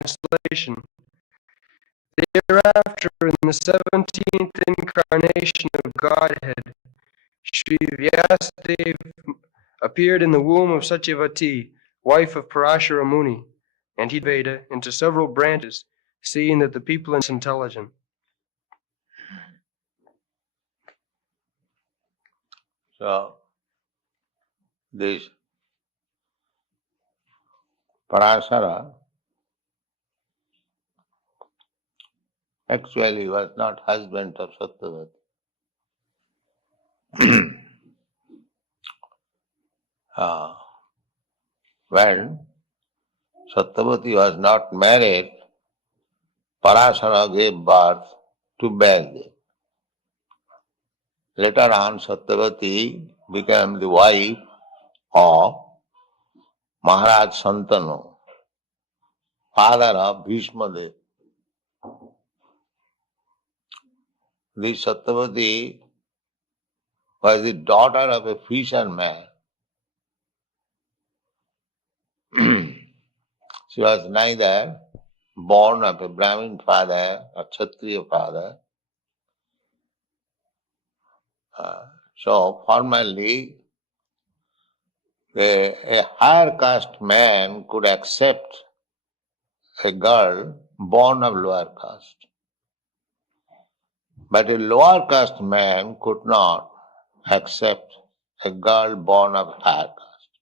Translation. Thereafter, in the 17th incarnation of Godhead, Sri Vyasadeva appeared in the womb of Satyavati, wife of Parashara Muni, and he Veda into several branches, seeing that the people are intelligent. So, this Parashara actually was not husband of Satyavati. When Satyavati was not married, Parashara gave birth to Vyasadeva. Later on, Satyavati became the wife of Maharaj Santanu, father of Bhishma Dev. This Satyavati was the daughter of a fisherman. She was neither born of a Brahmin father or Kshatriya father. So formally, a higher caste man could accept a girl born of lower caste. But a lower caste man could not accept a girl born of higher caste.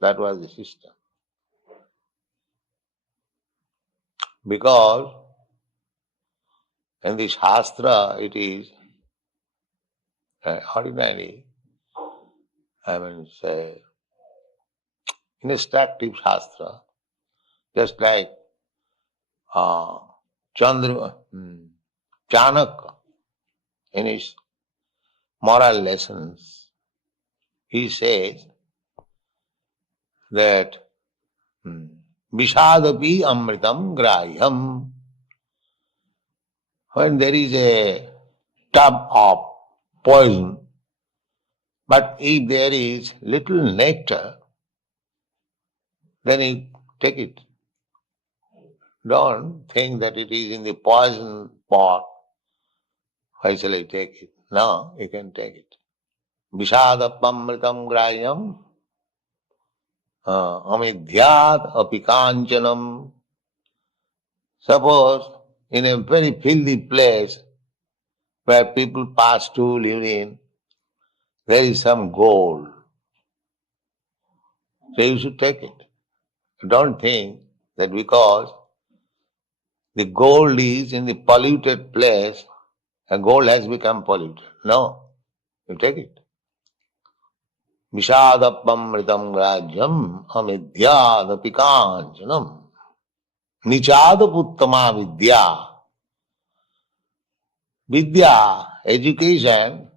That was the system. Because in the Shastra it is ordinary, say, instructive Shastra, just like Chanakya in his moral lessons, he says that Vishadapi amritam grahyam. When there is a tub of poison, but if there is little nectar, then you take it. Don't think that it is in the poison pot. Why shall I take it? No, you can take it. Vishadapamritam grahyam amidhyat apikanchanam. Suppose in a very filthy place where people pass to live in, there is some gold. So you should take it. Don't think that because the gold is in the polluted place, and gold has become polluted. No, you take it. Vishadapamritam grajyam amidhyadapi kanchanam nichadaputtama vidya. Vidya, education,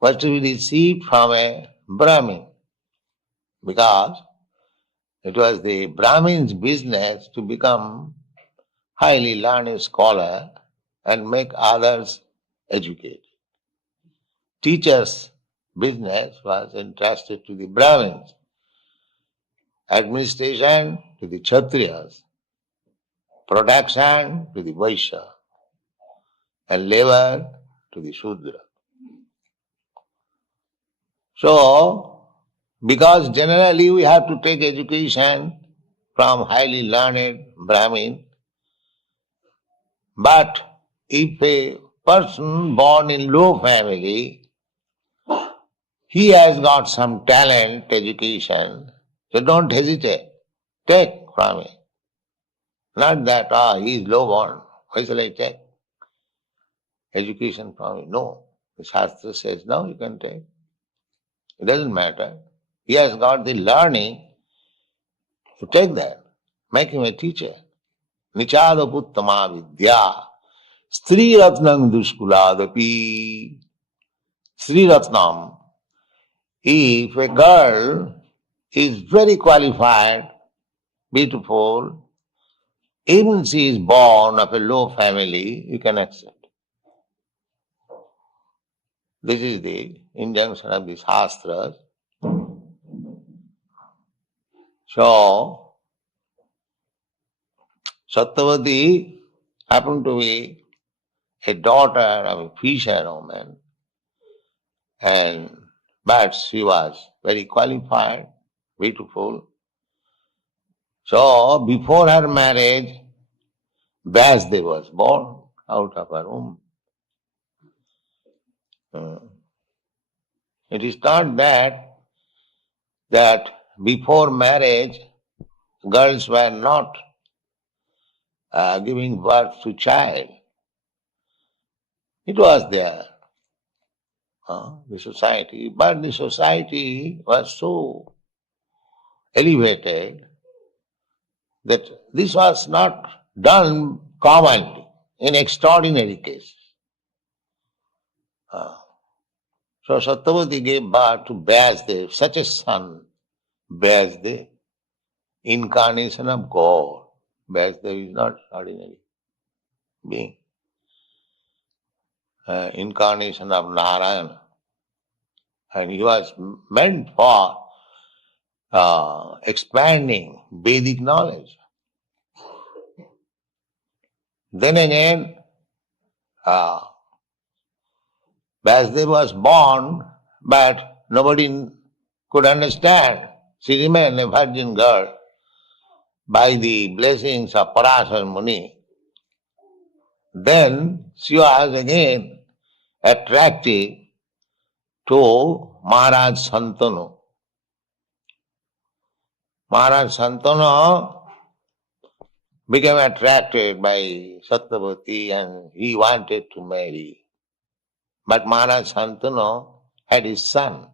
was to be received from a Brahmin, because it was the Brahmin's business to become highly learned scholar and make others educated. Teacher's business was entrusted to the Brahmins, administration to the Kshatriyas, production to the Vaishya, and labor to the Shudra. So, because generally we have to take education from highly learned Brahmin, but if a person born in low family, he has got some talent, education, so don't hesitate. Take from him. Not that, he is low born, why shall I take education from him? No. The Shastra says, no, you can take. It doesn't matter. He has got the learning, you take that. Make him a teacher. Nichadaputtama vidya. Stri ratnam dushkuladapi. Sri ratnam. If a girl is very qualified, beautiful, even she is born of a low family, you can accept. This is the injunction of the Shastras. So, Satyavati happened to be a daughter of a fisherwoman, but she was very qualified, beautiful. So before her marriage, Vyasdev was born out of her womb. It is not that before marriage girls were not giving birth to child. It was there, the society, but the society was so elevated that this was not done commonly in extraordinary cases. So Satyavati gave birth to Vyasdev, such a son, Vyasdev, incarnation of God. Vyasdev is not ordinary being. Incarnation of Narayana. And he was meant for expanding Vedic knowledge. Then again, Vyasdev was born, but nobody could understand. She remained a virgin girl. By the blessings of Parashar Muni, then she was again attracted to Maharaj Santanu. Maharaj Santanu became attracted by Satyavati and he wanted to marry. But Maharaj Santanu had his son.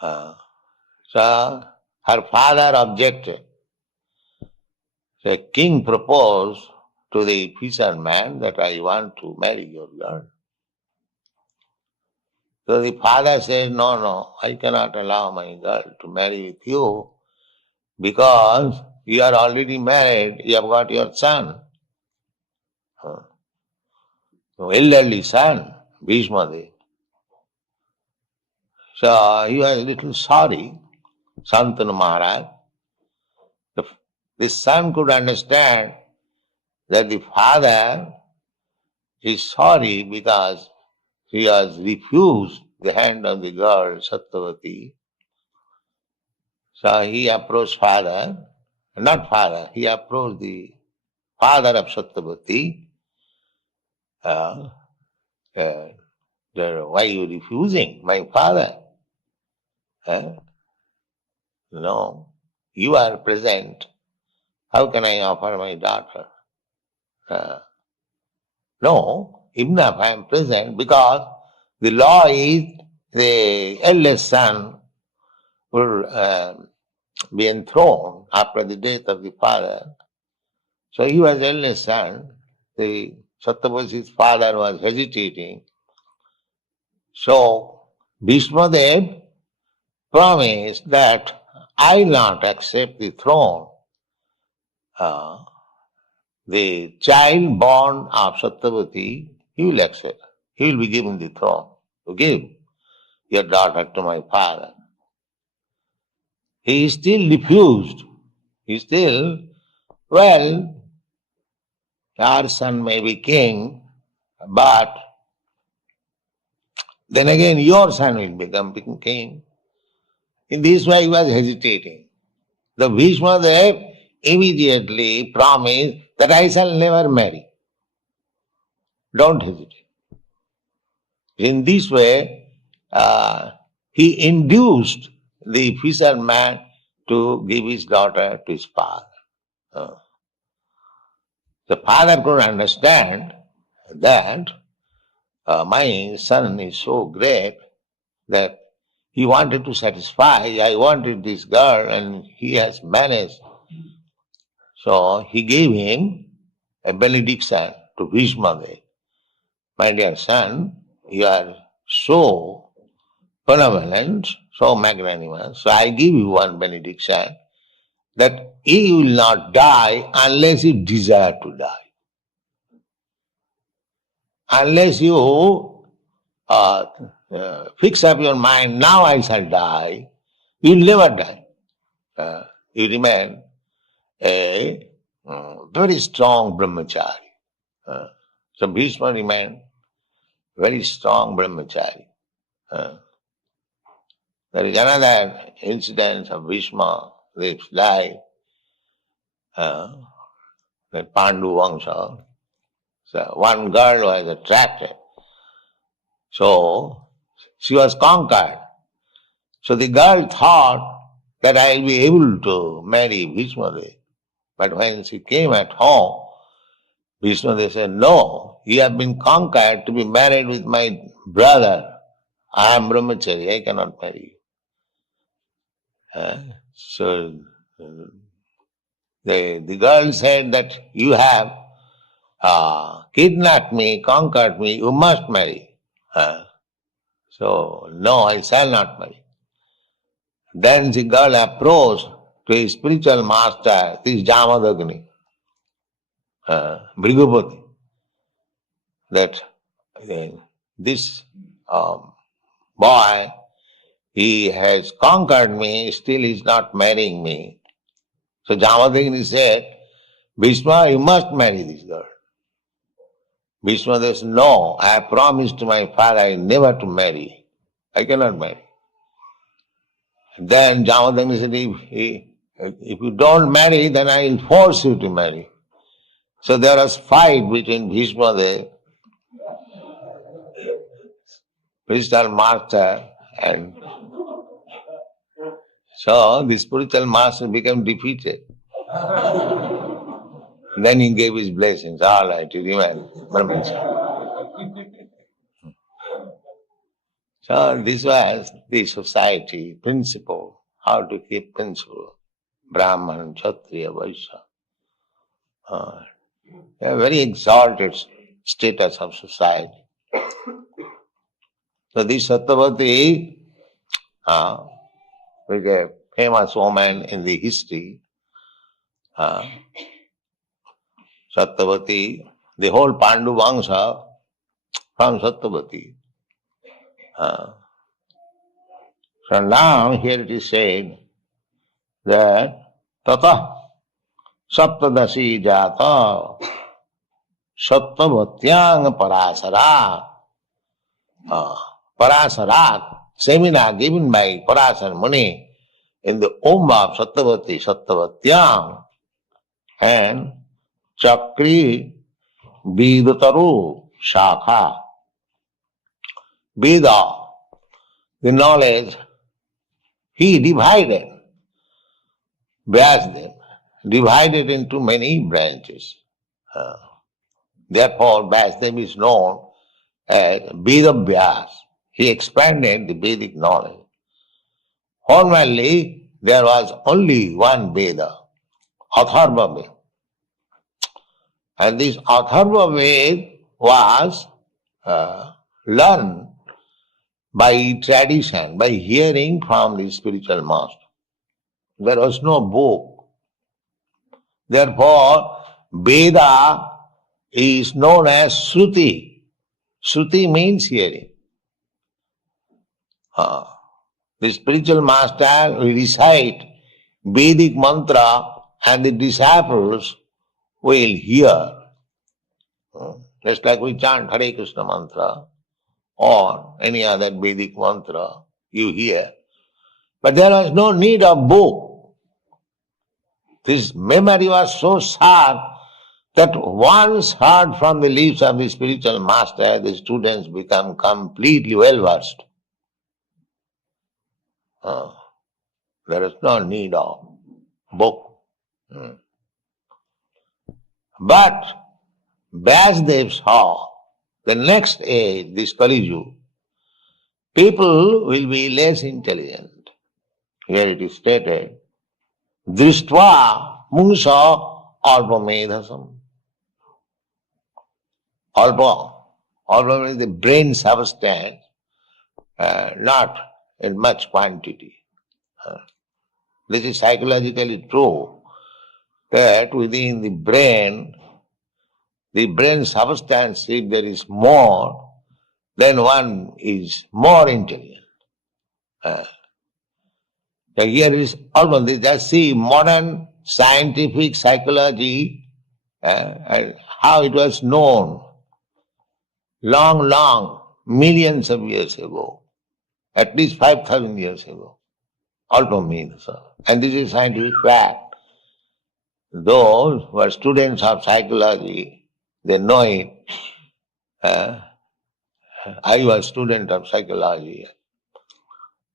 So her father objected. The king proposed to the fisherman that I want to marry your girl. So the father said, no, I cannot allow my girl to marry with you because you are already married, you have got your son. Elderly son, Bhishmadev. So he was a little sorry, Santanu Maharaj. The son could understand that the father is sorry because he has refused the hand of the girl, Satyavati. So he approached he approached the father of Satyavati. Why are you refusing my father? No, you are present. How can I offer my daughter? No, even if I am present, because the law is the eldest son will be enthroned after the death of the father. So he was eldest son. The Satyavati's father was hesitating. So Bhishmadev promised that I will not accept the throne. The child born of Satyavati, he will accept. He will be given the throne to give your daughter to my father. He still refused. He still, well, our son may be king, but then again your son will become king. In this way he was hesitating. The Bhishmadev immediately promised that I shall never marry. Don't hesitate. In this way, he induced the fisherman to give his daughter to his father. The father could understand that my son is so great that he wanted to satisfy. I wanted this girl and he has managed. So he gave him a benediction to Bhishmadev. My dear son, you are so benevolent, so magnanimous. So I give you one benediction that you will not die unless you desire to die. Unless you fix up your mind, now I shall die, you will never die. You remain a very strong brahmachari. So Bhishma remained very strong brahmachari. There is another incident of Bhishma's life, the Pandu Vangsha. So one girl was attracted. So she was conquered. So the girl thought that I will be able to marry Bhishma. But when she came at home, Bhishma said, no, you have been conquered to be married with my brother. I am brahmachari, I cannot marry you. So the girl said that you have kidnapped me, conquered me, you must marry. So, no, I shall not marry. Then the girl approached to his spiritual master, this Jamadagni, Bhrigupati, that this boy, he has conquered me, still he is not marrying me. So Jamadagni said, Bhishma, you must marry this girl. Bhishma says, no, I have promised to my father never to marry. I cannot marry. Then Jamadagni said, if you don't marry, then I will force you to marry. So there was fight between Bhishma, the spiritual master, and so the spiritual master became defeated. Then he gave his blessings. All right, he remained brahmachari. So this was the society principle, how to keep principle. Brahman, Kshatriya, Vaishya. A very exalted status of society. So this Satyavati, was a famous woman in the history. Satyavati, the whole Pandu Vangsha from Satyavati. So now here it is said that Tata Saptadasi Jata Sattavatyang Parasara. Parasarat, seminar given by Parasar Muni in the womb of Satyavati, Sattavatyang, and Chakri Vidataru Shakha. Veda, the knowledge, he divided, Vyasdev, divided into many branches. Therefore, Vyasdev is known as Veda Vyas. He expanded the Vedic knowledge. Formerly, there was only one Veda, Atharva Veda. And this Atharva Veda was learned by tradition, by hearing from the spiritual master. There was no book. Therefore, Veda is known as Shruti. Shruti means hearing. The spiritual master will recite Vedic mantra and the disciples will hear. Just like we chant Hare Krishna mantra or any other Vedic mantra, you hear. But there was no need of book. This memory was so sharp that once heard from the lips of the spiritual master, the students become completely well-versed. There is no need of book. But Vyasdev saw the next age, this Kali Yuga, people will be less intelligent. Here it is stated, Drishtva Mungsa Alpamedhasam. Alpa means the brain substance, not in much quantity. This is psychologically true, that within the brain substance, if there is more, then one is more intelligent. So here is almost, just see modern scientific psychology and how it was known long, millions of years ago, at least 5,000 years ago, also means. And this is scientific fact. Those who are students of psychology, they know it. I was student of psychology,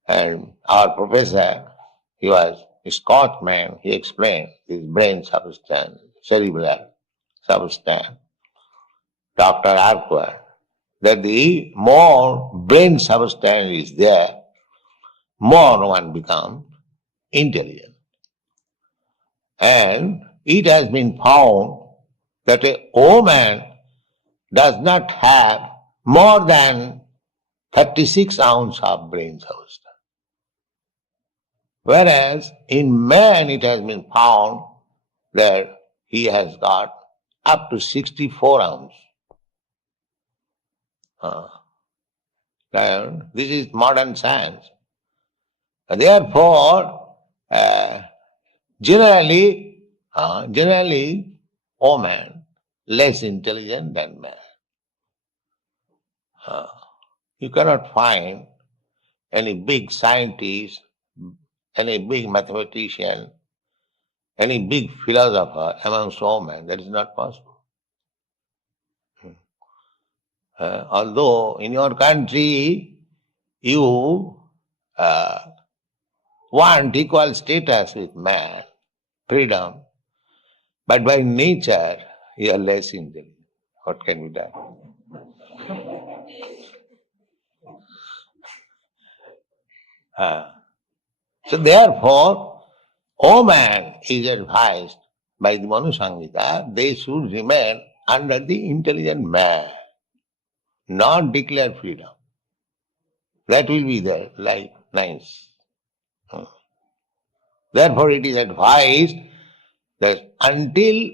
and our professor, he was a Scotsman, he explained this brain substance, cerebral substance, Dr. Arquer, that the more brain substance is there, more one becomes intelligent. And it has been found that a woman does not have more than 36 ounces of brain substance. Whereas in man it has been found that he has got up to 64 ounces. And this is modern science. And therefore, generally, woman less intelligent than man. You cannot find any big scientist, any big mathematician, any big philosopher amongst women. That is not possible. Although in your country you want equal status with man, freedom, but by nature you are less intelligent. What can be done? So therefore, woman is advised by the Manu Samhita, they should remain under the intelligent man, not declare freedom. That will be their life nice. Therefore it is advised that until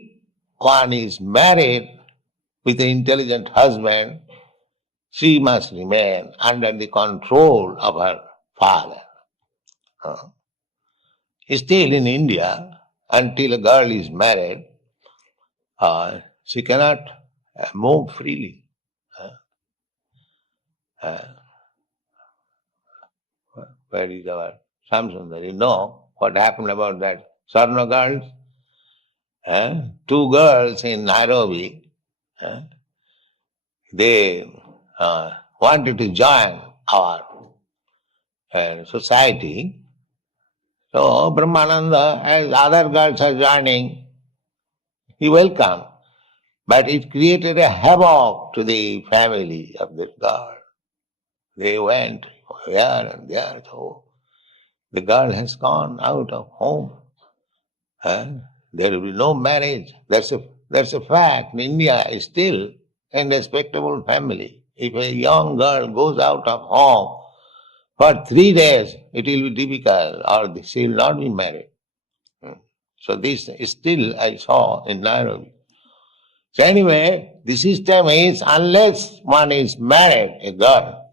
one is married with an intelligent husband, she must remain under the control of her father. Still in India, until a girl is married, she cannot move freely. Where is our Samsundar? You know what happened about that Sarna girls? 2 girls in Nairobi, they wanted to join our society. So Brahmananda, as other girls are joining, he welcomed. But it created a havoc to the family of this girl. They went here and there. So the girl has gone out of home. There will be no marriage. That's a fact. In India is still a respectable family. If a young girl goes out of home for 3 days, it will be difficult, or she will not be married. So this is still I saw in Nairobi. So anyway, the system is unless one is married, a girl,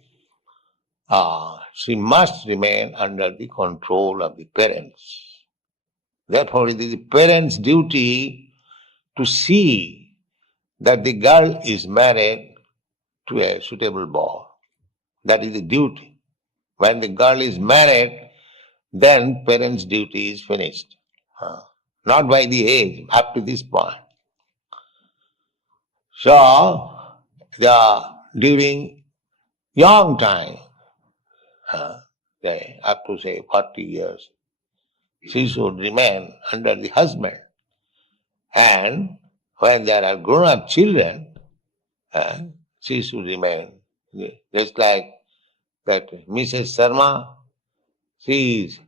she must remain under the control of the parents. Therefore, it is the parents' duty to see that the girl is married to a suitable boy. That is the duty. When the girl is married, then parents' duty is finished. Not by the age, up to this point. So, during young time, up to say 40 years, she should remain under the husband. And when there are grown-up children, she should remain. Just like that Mrs. Sharma, she is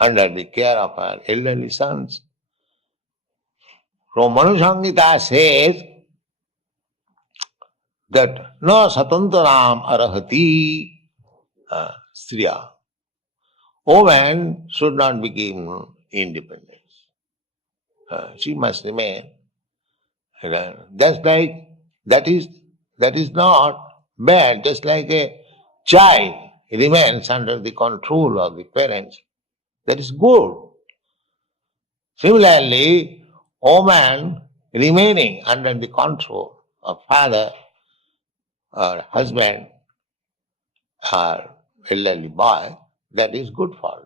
under the care of her elderly sons. So Manu Samhita says that no satantaram arahati striya. Woman should not become independent. She must remain. Just like that is not bad. Just like a child remains under the control of the parents, that is good. Similarly, woman remaining under the control of father or husband or elderly boy, that is good for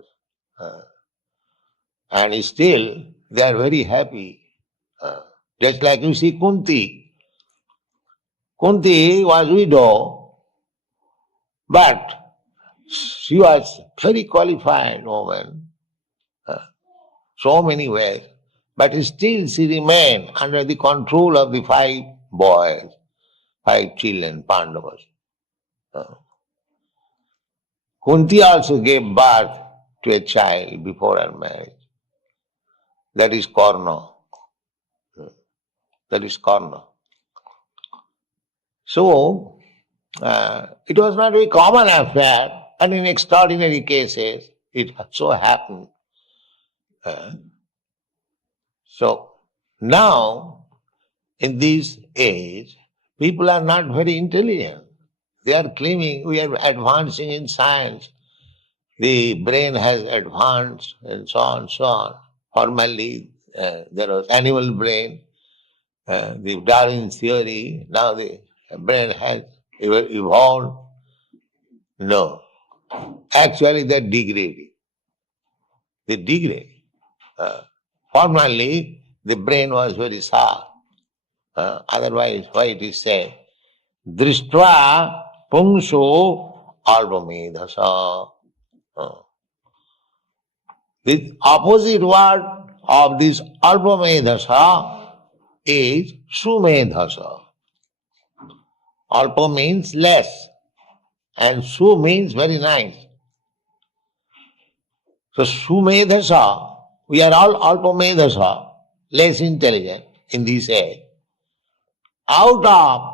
them. And still they are very happy. Just like you see Kunti. Kunti was widow, but she was very qualified woman, so many ways, but still she remained under the control of the 5 boys, 5 children, Pandavas. Kunti also gave birth to a child before her marriage. That is Karna. That is Karna. So, it was not a very common affair, and in extraordinary cases, it so happened. So, now, in this age, people are not very intelligent. They are claiming we are advancing in science. The brain has advanced and so on, so on. Formerly, there was animal brain, the Darwin theory, now the brain has evolved. No. Actually, they're degrading. They degrade. Formerly, the brain was very sharp. Otherwise, why it is said, Drishtva Pungso Albamedhasa. The opposite word of this Albamedhasa is Sumedhasa. Alpa means less, and Su means very nice. So Sumedhasa, we are all Alpamedhasa, less intelligent in this age. Out of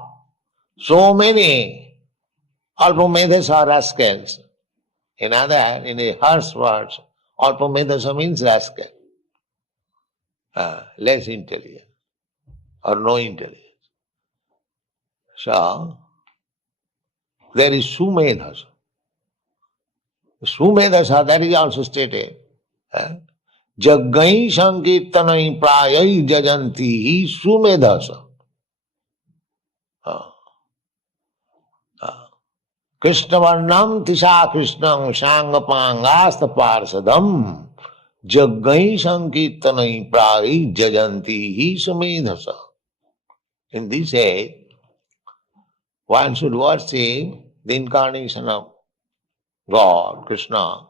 so many Alpamedhasa rascals, in the harsh words, Alpamedhasa means rascal, less intelligent or no intelligence. So, there is Sumedhasa. Sumedhasa, that is also stated. Jaggai sankirtanai prayai jajanti hi Sumedhasa. Krishnavarnam tisha krishnam sangapangasta parsadam jaggai sankirtanai prayai jajanti hi Sumedhasa. In this age, one should worship the incarnation of God, Krishna.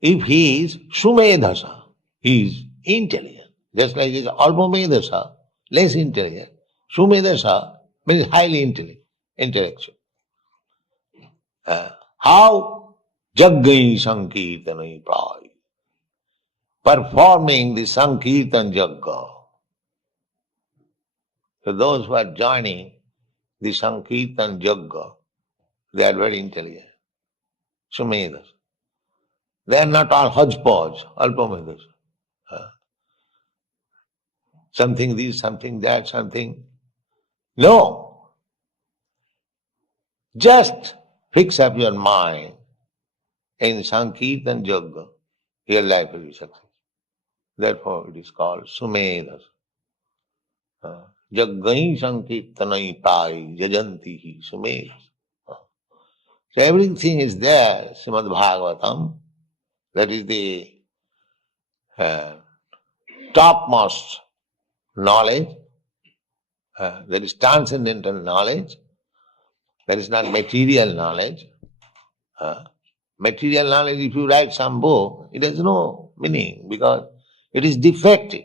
If he is Sumedhasa, he is intelligent. Just like he is Alpamedhasa, less intelligent. Sumedhasa means highly intellectual. How? Jaggai Sankirtanai Prai. Performing the Sankirtan Jagga. So those who are joining the Sankirtan Jagga, they are very intelligent. Sumedhasa. They are not all hodgepodge, Alpamedhasa. Something this, something that, something. No. Just fix up your mind in Sankirtan Jagga, your life will be successful. Therefore it is called Sumedhasa. Jaggai Sankirtanai Pai Jajanti Sumedhasa. So everything is there, Srimad Bhagavatam. That is the topmost knowledge. That is transcendental knowledge. That is not material knowledge. Material knowledge, if you write some book, it has no meaning because it is defective.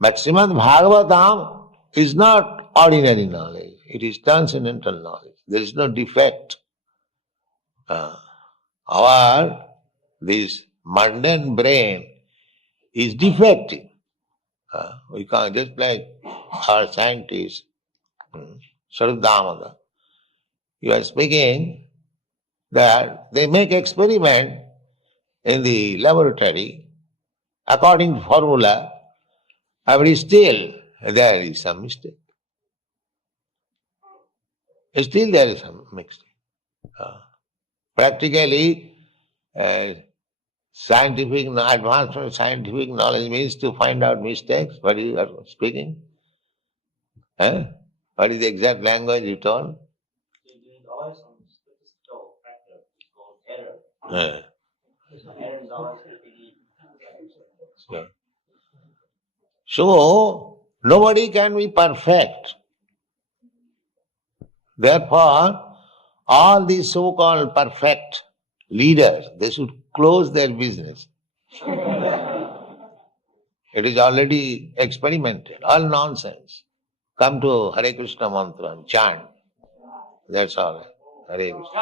But Srimad Bhagavatam is not ordinary knowledge. It is transcendental knowledge. There is no defect. This mundane brain is defective. We can't, just like our scientist, Srila, he was speaking that they make experiment in the laboratory according to formula, but still there is some mistake. Still there is some mistake. Practically, Advancement of scientific knowledge means to find out mistakes. What you are speaking? Huh? What is the exact language you told? There is always some statistical factor called error. So error is always creeping in. So, nobody can be perfect. Therefore, all these so-called perfect leaders, they should close their business. It is already experimented, all nonsense. Come to Hare Krishna mantra and chant. That's all. Hare Krishna.